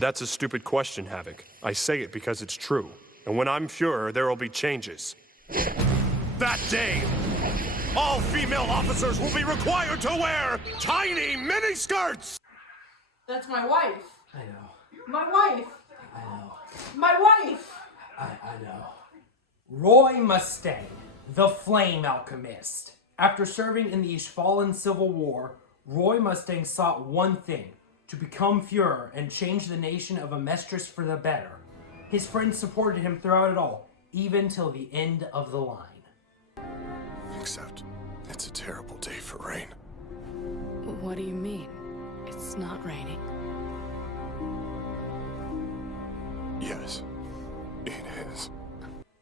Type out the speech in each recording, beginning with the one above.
That's a stupid question, Havoc. I say it because it's true. And when I'm Fuhrer, there will be changes. That day, all female officers will be required to wear tiny miniskirts! That's my wife. I know. My wife. I know. My wife. I know. Roy Mustang, the Flame Alchemist. After serving in the Ishvalan Civil War, Roy Mustang sought one thing, to become Fuhrer and change the nation of Amestris for the better. His friends supported him throughout it all, even till the end of the line. Except, it's a terrible day for rain. What do you mean? It's not raining. Yes, it is.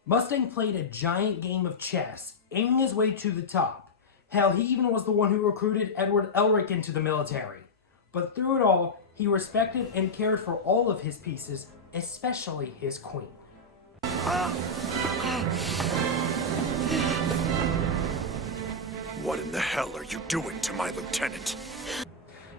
Mustang played a giant game of chess, aiming his way to the top. Hell, he even was the one who recruited Edward Elric into the military. But through it all, he respected and cared for all of his pieces, especially his queen. What in the hell are you doing to my lieutenant?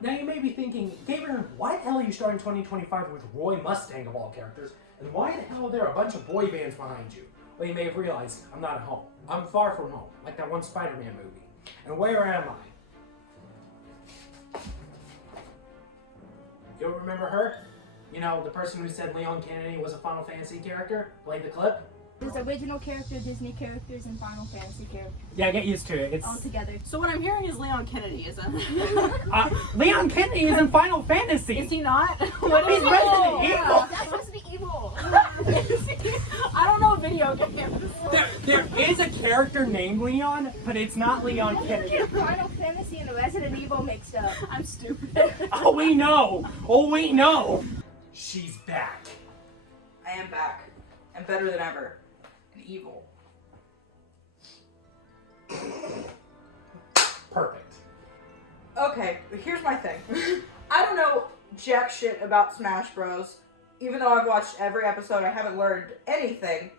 Now you may be thinking, Gabriel, why the hell are you starting 2025 with Roy Mustang of all characters? And why the hell are there a bunch of boy bands behind you? Well, you may have realized I'm not at home. I'm far from home, like that one Spider-Man movie. And where am I? You remember her? You know, the person who said Leon Kennedy was a Final Fantasy character? Played the clip? There's original character, Disney characters, and Final Fantasy characters. Yeah, get used to it. It's all together. So what I'm hearing is Leon Kennedy, isn't Leon Kennedy is in Final Fantasy! Is he not? What is Resident Evil? That's supposed to be evil. I don't know video games. There is a character named Leon, but it's not Leon Kennedy. Get Final Fantasy and Resident Evil mixed up. I'm stupid. Oh, we know! Oh, we know! She's back. I am back. And better than ever. And evil. Perfect. Okay, here's my thing. I don't know jack shit about Smash Bros. Even though I've watched every episode, I haven't learned anything.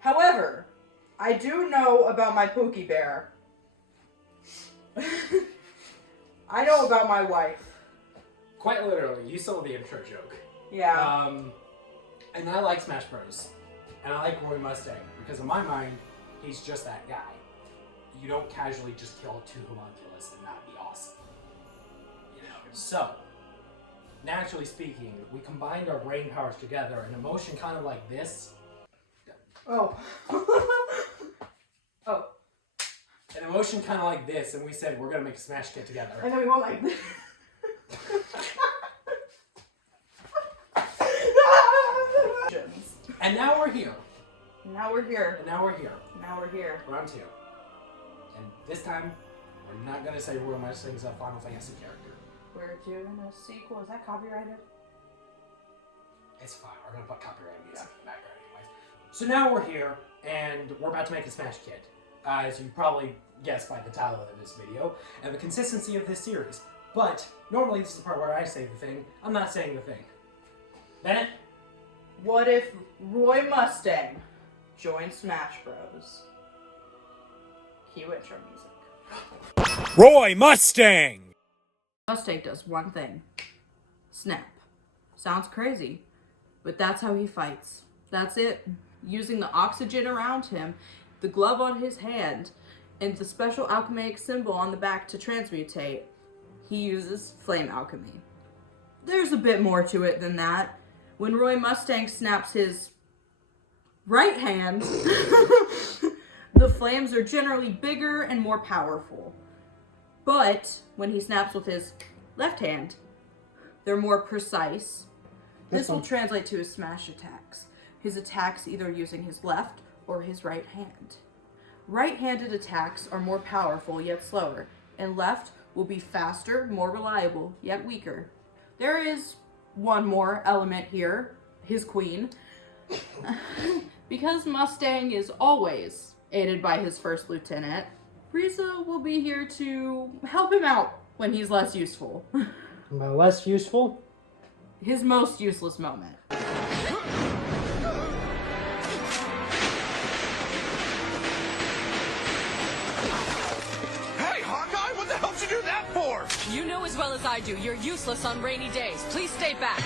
However, I do know about my Pookie Bear. I know about my wife. Quite literally, you saw the intro joke. Yeah. And I like Smash Bros. And I like Roy Mustang, because in my mind, he's just that guy. You don't casually just kill two homunculus and not be awesome. You know? So, naturally speaking, we combined our brain powers together, an emotion kind of like this. Oh. Oh. An emotion kind of like this, and we said we're gonna make a Smash Kit together. And then we went like this. And now we're here. Now we're here. And now we're here. Now we're here. Round 2. And this time, we're not gonna say Roy Mustang's a Final Fantasy character. We're doing a sequel. Is that copyrighted? It's fine. We're gonna put copyright music in the background anyways. So now we're here, and we're about to make a Smash Kit. As you probably guessed by the title of this video, and the consistency of this series. But, normally this is the part where I say the thing. I'm not saying the thing. Bennett? What if Roy Mustang joined Smash Bros? Cue intro music. Roy Mustang! Mustang does one thing. Snap. Sounds crazy, but that's how he fights. That's it. Using the oxygen around him, the glove on his hand, and the special alchemic symbol on the back to transmutate, he uses flame alchemy. There's a bit more to it than that. When Roy Mustang snaps his right hand, the flames are generally bigger and more powerful. But when he snaps with his left hand, they're more precise. This will translate to his smash attacks. His attacks either using his left or his right hand. Right-handed attacks are more powerful yet slower, and left will be faster, more reliable, yet weaker. There is one more element here, his queen. Because Mustang is always aided by his first lieutenant, Risa will be here to help him out when he's less useful. Less useful? His most useless moment. Hey, Hawkeye, what the hell did you do that for? yours! You know as well as I do, you're useless on rainy days. Please stay back.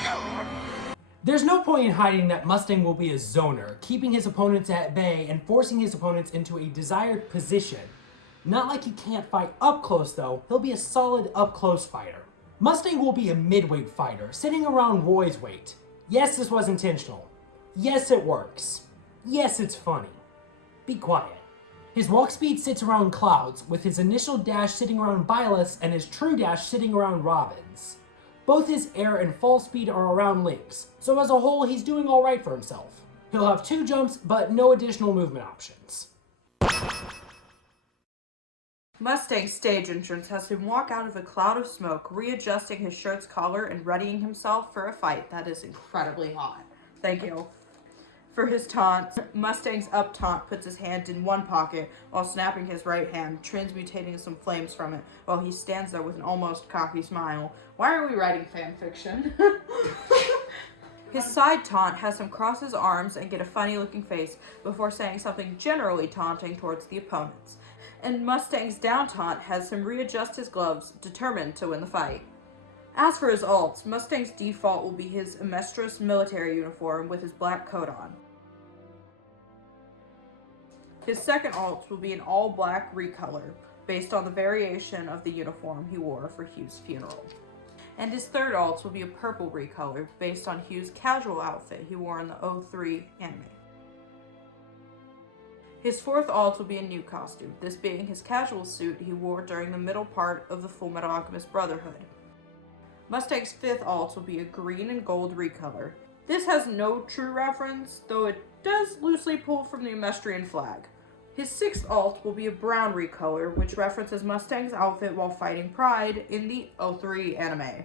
There's no point in hiding that Mustang will be a zoner, keeping his opponents at bay and forcing his opponents into a desired position. Not like he can't fight up close though, he'll be a solid up close fighter. Mustang will be a midweight fighter, sitting around Roy's weight. Yes, this was intentional. Yes, it works. Yes, it's funny. Be quiet. His walk speed sits around Cloud's, with his initial dash sitting around Byleth's and his true dash sitting around Robin's. Both his air and fall speed are around Link's, so as a whole he's doing alright for himself. He'll have 2 jumps, but no additional movement options. Mustang's stage entrance has him walk out of a cloud of smoke, readjusting his shirt's collar and readying himself for a fight that is incredibly hot. Thank you. For his taunt, Mustang's up taunt puts his hand in one pocket while snapping his right hand, transmutating some flames from it, while he stands there with an almost cocky smile. Why are we writing fan fiction? His side taunt has him cross his arms and get a funny looking face before saying something generally taunting towards the opponents. And Mustang's down taunt has him readjust his gloves, determined to win the fight. As for his alts, Mustang's default will be his Amestris military uniform with his black coat on. His second alt will be an all-black recolor, based on the variation of the uniform he wore for Hugh's funeral. And his third alt will be a purple recolor, based on Hugh's casual outfit he wore in the 03 anime. His fourth alt will be a new costume, this being his casual suit he wore during the middle part of the Fullmetal Alchemist Brotherhood. Mustang's fifth alt will be a green and gold recolor. This has no true reference, though it does loosely pull from the Amestrian flag. His sixth alt will be a brown recolor, which references Mustang's outfit while fighting Pride in the 03 anime.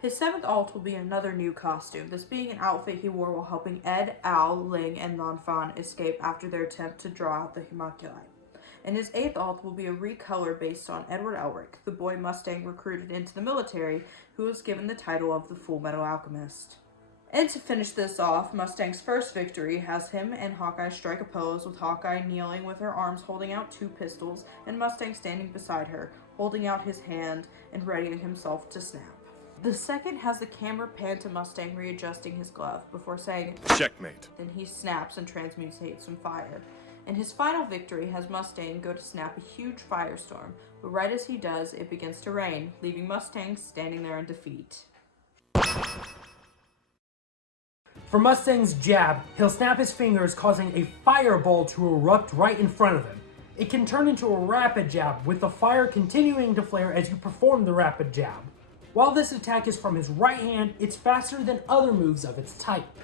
His seventh alt will be another new costume, this being an outfit he wore while helping Ed, Al, Ling, and Nanfan escape after their attempt to draw out the homunculi. And his eighth alt will be a recolor based on Edward Elric, the boy Mustang recruited into the military, who was given the title of the Fullmetal Alchemist. And to finish this off, Mustang's first victory has him and Hawkeye strike a pose, with Hawkeye kneeling with her arms holding out 2 pistols, and Mustang standing beside her, holding out his hand and readying himself to snap. The second has the camera pan to Mustang readjusting his glove before saying, "Checkmate." Then he snaps and transmutates some fire. And his final victory has Mustang go to snap a huge firestorm, but right as he does, it begins to rain, leaving Mustang standing there in defeat. For Mustang's jab, he'll snap his fingers, causing a fireball to erupt right in front of him. It can turn into a rapid jab, with the fire continuing to flare as you perform the rapid jab. While this attack is from his right hand, it's faster than other moves of its type.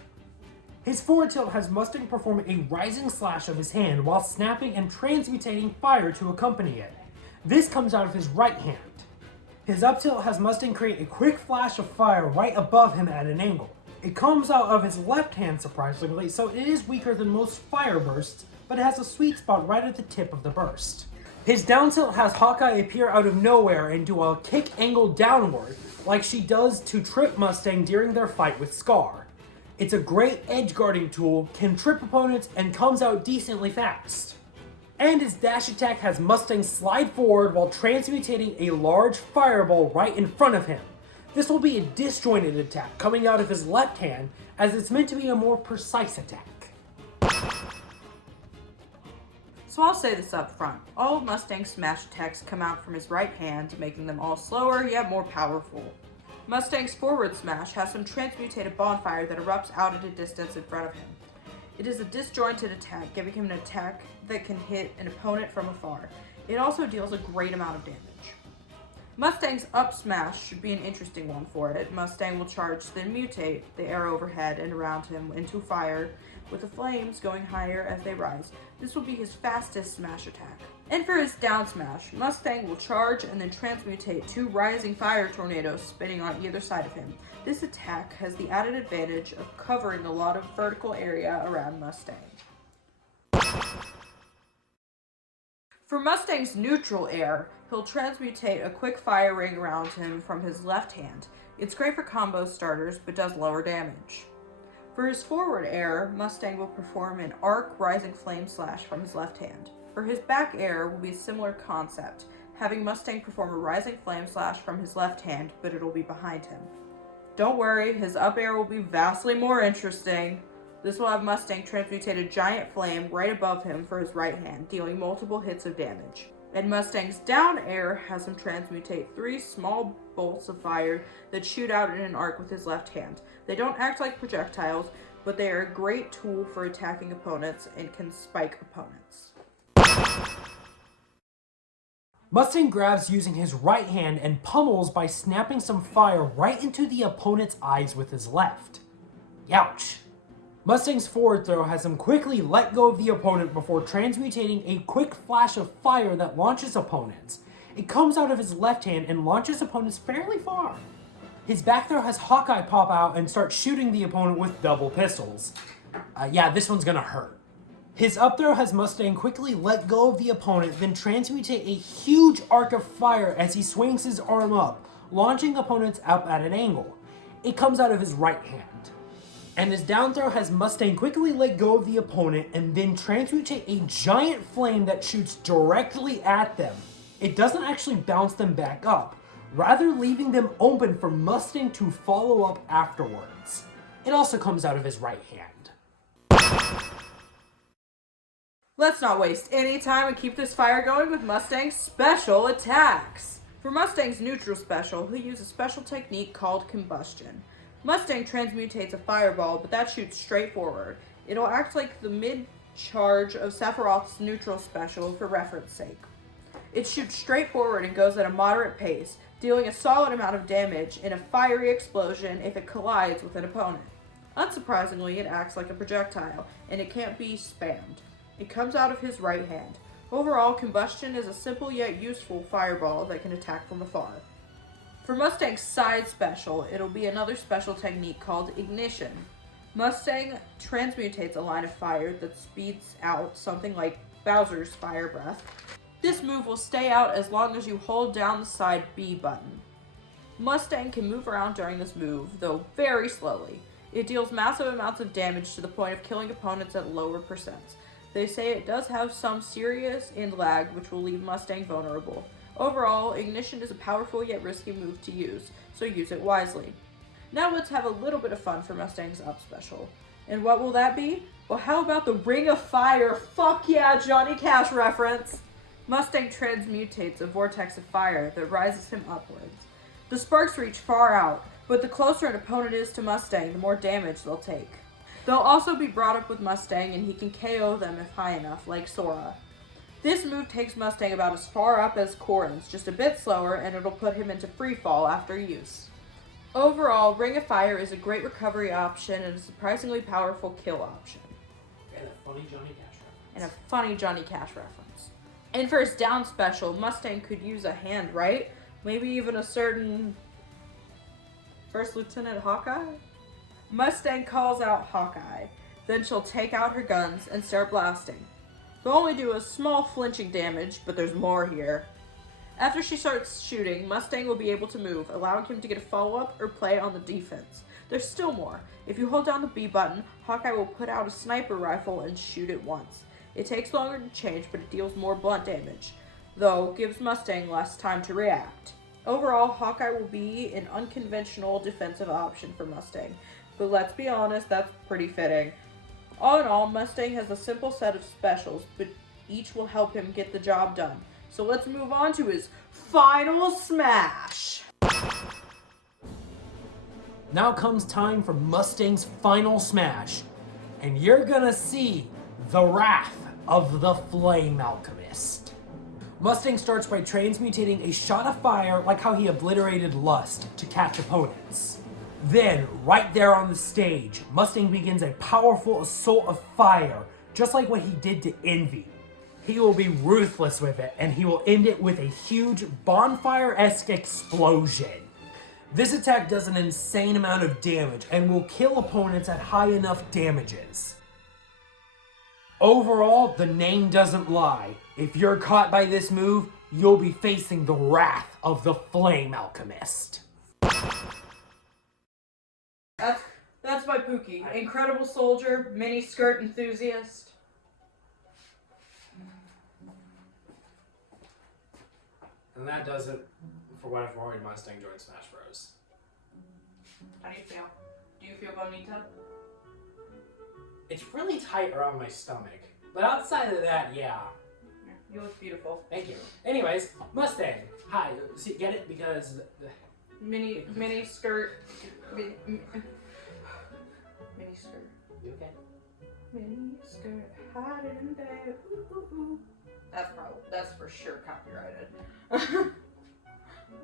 His forward tilt has Mustang perform a rising slash of his hand while snapping and transmutating fire to accompany it. This comes out of his right hand. His up tilt has Mustang create a quick flash of fire right above him at an angle. It comes out of his left hand surprisingly, so it is weaker than most fire bursts, but it has a sweet spot right at the tip of the burst. His down tilt has Hawkeye appear out of nowhere and do a kick angle downward, like she does to trip Mustang during their fight with Scar. It's a great edge guarding tool, can trip opponents, and comes out decently fast. And his dash attack has Mustang slide forward while transmutating a large fireball right in front of him. This will be a disjointed attack coming out of his left hand, as it's meant to be a more precise attack. So I'll say this up front, all of Mustang's smash attacks come out from his right hand, making them all slower yet more powerful. Mustang's forward smash has him transmutate a bonfire that erupts out at a distance in front of him. It is a disjointed attack, giving him an attack that can hit an opponent from afar. It also deals a great amount of damage. Mustang's up smash should be an interesting one for it. Mustang will charge, then mutate the air overhead and around him into fire, with the flames going higher as they rise. This will be his fastest smash attack. And for his down smash, Mustang will charge and then transmutate 2 rising fire tornadoes spinning on either side of him. This attack has the added advantage of covering a lot of vertical area around Mustang. For Mustang's neutral air, he'll transmutate a quick fire ring around him from his left hand. It's great for combo starters, but does lower damage. For his forward air, Mustang will perform an arc rising flame slash from his left hand. For his back air will be a similar concept, having Mustang perform a rising flame slash from his left hand, but it'll be behind him. Don't worry, his up air will be vastly more interesting. This will have Mustang transmutate a giant flame right above him for his right hand, dealing multiple hits of damage. And Mustang's down air has him transmutate 3 small bolts of fire that shoot out in an arc with his left hand. They don't act like projectiles, but they are a great tool for attacking opponents and can spike opponents. Mustang grabs using his right hand and pummels by snapping some fire right into the opponent's eyes with his left. Youch. Mustang's forward throw has him quickly let go of the opponent before transmutating a quick flash of fire that launches opponents. It comes out of his left hand and launches opponents fairly far. His back throw has Hawkeye pop out and start shooting the opponent with double pistols. Yeah, this one's gonna hurt. His up throw has Mustang quickly let go of the opponent, then transmutate a huge arc of fire as he swings his arm up, launching opponents up at an angle. It comes out of his right hand. And his down throw has Mustang quickly let go of the opponent and then transmutate a giant flame that shoots directly at them. It doesn't actually bounce them back up, rather leaving them open for Mustang to follow up afterwards. It also comes out of his right hand. Let's not waste any time and keep this fire going with Mustang's special attacks. For Mustang's neutral special, he'll use a special technique called combustion. Mustang transmutates a fireball, but that shoots straight forward. It'll act like the mid-charge of Sephiroth's neutral special for reference sake. It shoots straight forward and goes at a moderate pace, dealing a solid amount of damage in a fiery explosion if it collides with an opponent. Unsurprisingly, it acts like a projectile, and it can't be spammed. It comes out of his right hand. Overall, combustion is a simple yet useful fireball that can attack from afar. For Mustang's side special, it'll be another special technique called ignition. Mustang transmutates a line of fire that speeds out something like Bowser's fire breath. This move will stay out as long as you hold down the side B button. Mustang can move around during this move, though very slowly. It deals massive amounts of damage to the point of killing opponents at lower percents. They say it does have some serious end lag, which will leave Mustang vulnerable. Overall, ignition is a powerful yet risky move to use, so use it wisely. Now let's have a little bit of fun for Mustang's up special. And what will that be? Well, how about the Ring of Fire? Fuck yeah, Johnny Cash reference! Mustang transmutates a vortex of fire that rises him upwards. The sparks reach far out, but the closer an opponent is to Mustang, the more damage they'll take. They'll also be brought up with Mustang, and he can KO them if high enough, like Sora. This move takes Mustang about as far up as Corrin's, just a bit slower, and it'll put him into free fall after use. Overall, Ring of Fire is a great recovery option and a surprisingly powerful kill option. And a funny Johnny Cash reference. And a funny Johnny Cash reference. And for his down special, Mustang could use a hand, right? Maybe even a certain First Lieutenant Hawkeye? Mustang calls out Hawkeye. Then she'll take out her guns and start blasting. They'll only do a small flinching damage, but there's more here. After she starts shooting, Mustang will be able to move, allowing him to get a follow-up or play on the defense. There's still more. If you hold down the B button, Hawkeye will put out a sniper rifle and shoot it once. It takes longer to change, but it deals more blunt damage, though gives Mustang less time to react. Overall, Hawkeye will be an unconventional defensive option for Mustang, but let's be honest, that's pretty fitting. All in all, Mustang has a simple set of specials, but each will help him get the job done. So let's move on to his final smash. Now comes time for Mustang's final smash, and you're gonna see the wrath of the Flame Alchemist. Mustang starts by transmutating a shot of fire like how he obliterated Lust to catch opponents. Then, right there on the stage, Mustang begins a powerful assault of fire, just like what he did to Envy. He will be ruthless with it, and he will end it with a huge bonfire-esque explosion. This attack does an insane amount of damage and will kill opponents at high enough damages. Overall, the name doesn't lie. If you're caught by this move, you'll be facing the wrath of the Flame Alchemist. That's my Pookie. Incredible soldier, mini skirt enthusiast. And that does it for what if Roy Mustang joined Smash Bros. How do you feel? Do you feel bonita? It's really tight around my stomach. But outside of that, yeah. You look beautiful. Thank you. Anyways, Mustang. Hi. See, get it? Because... Mini skirt. Mini skirt. You okay? Mini skirt. Hiding there. Ooh, ooh, ooh. That's for sure copyrighted.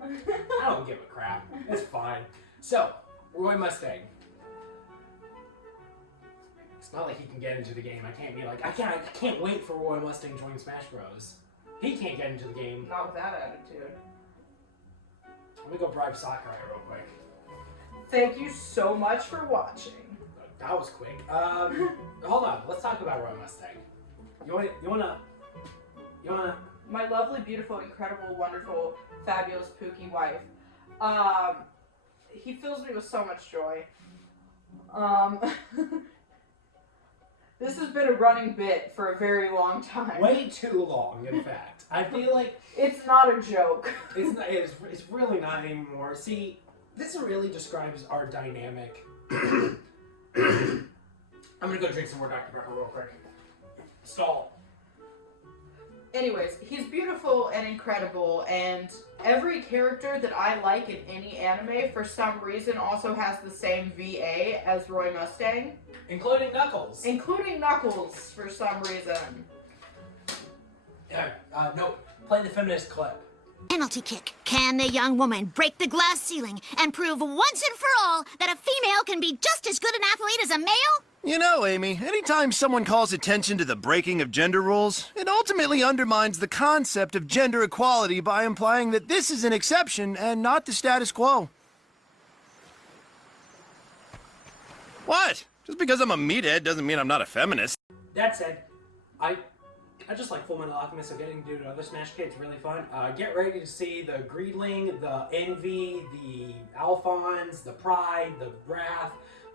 I don't give a crap. It's fine. So, Roy Mustang. It's not like he can get into the game. I can't be like, I can't wait for Roy Mustang joining Smash Bros. He can't get into the game. Not with that attitude. Let me go bribe Sakurai real quick. Thank you so much for watching. That was quick. Hold on. Let's talk about Roy Mustang. You wanna? My lovely, beautiful, incredible, wonderful, fabulous, Pookie wife. He fills me with so much joy. This has been a running bit for a very long time. Way too long, in fact. I feel like it's not a joke. it's not. It's really not anymore. See, this really describes our dynamic. I'm gonna go drink some more Dr. Pepper real quick. Stall. Anyways, he's beautiful and incredible, and every character that I like in any anime, for some reason, also has the same VA as Roy Mustang. Including Knuckles. Including Knuckles, for some reason. No, play the feminist clip. Penalty kick. Can the young woman break the glass ceiling and prove once and for all that a female can be just as good an athlete as a male? You know, Amy, anytime someone calls attention to the breaking of gender rules, it ultimately undermines the concept of gender equality by implying that this is an exception and not the status quo. What? Just because I'm a meathead doesn't mean I'm not a feminist. That said, I just like Fullmetal Alchemist, so getting to do other Smash Kids really fun. Get ready to see the Greedling, the Envy, the Alphons, the Pride, the Wrath,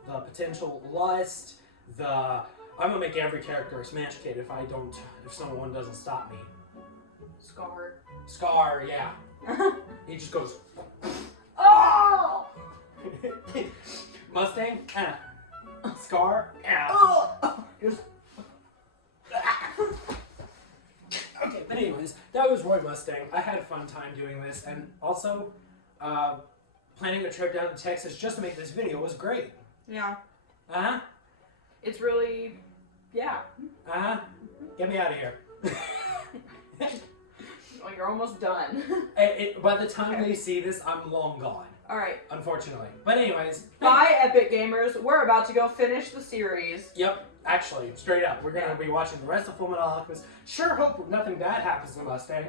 the potential Lust, I'm gonna make every character a Smash Kid if someone doesn't stop me. Scar, yeah. He just goes, Oh! Mustang, Scar, oh! Just, okay, but anyways, that was Roy Mustang. I had a fun time doing this, and also, planning a trip down to Texas just to make this video was great. Yeah. Uh-huh. It's really, yeah. Uh-huh. Get me out of here. Well, you're almost done. By the time they see this, I'm long gone. Alright. Unfortunately. But anyways. Bye, Epic Gamers. We're about to go finish the series. Yep. Actually, straight up. We're going to be watching the rest of Fullmetal Alchemist. Sure hope nothing bad happens to Mustang.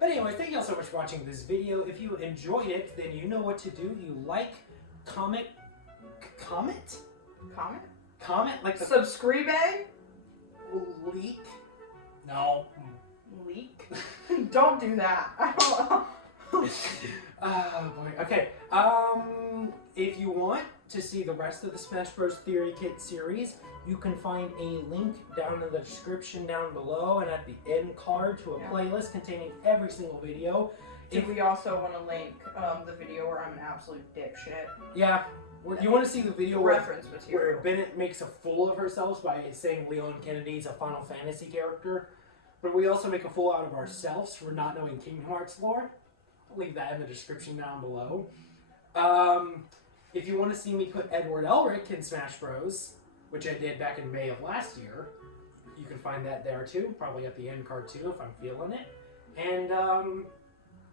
But anyways, thank you all so much for watching this video. If you enjoyed it, then you know what to do. You like, comment? Comment? Like the... Subscribe? Leak? No. Leak? Don't do that. I don't... Oh boy. Okay. If you want to see the rest of the Smash Bros. Theory Kit series, you can find a link down in the description down below and at the end card to a playlist containing every single video. If we also want to link the video where I'm an absolute dipshit. Yeah. You want to see the video reference where Bennett makes a fool of herself by saying Leon Kennedy's a Final Fantasy character, but we also make a fool out of ourselves for not knowing Kingdom Hearts lore. I'll leave that in the description down below. If you want to see me put Edward Elric in Smash Bros., which I did back in May of last year, you can find that there too, probably at the end card too if I'm feeling it. And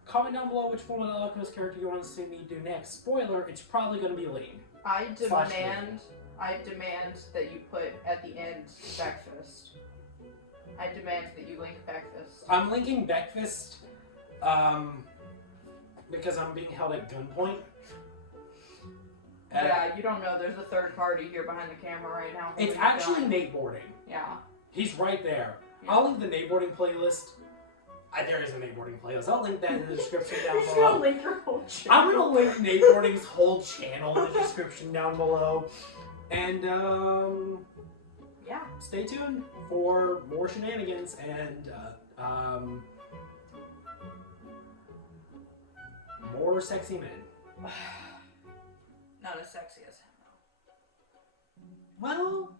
comment down below which Fullmetal Alchemist character you want to see me do next. Spoiler, it's probably going to be Lee. I demand that you put at the end Breakfast. I demand that you link Breakfast. I'm linking Breakfast because I'm being held at gunpoint. Yeah, you don't know. There's a third party here behind the camera right now. It's actually Nate Boarding. Yeah. He's right there. Yeah. I'll link the Nate Boarding playlist. There is a Nate Boarding playlist. I'll link that in the description down below. You're gonna link your whole channel. I'm gonna link Nate Boarding's whole channel in the description down below. And yeah, stay tuned for more shenanigans and More sexy men. Not as sexy as him. Well,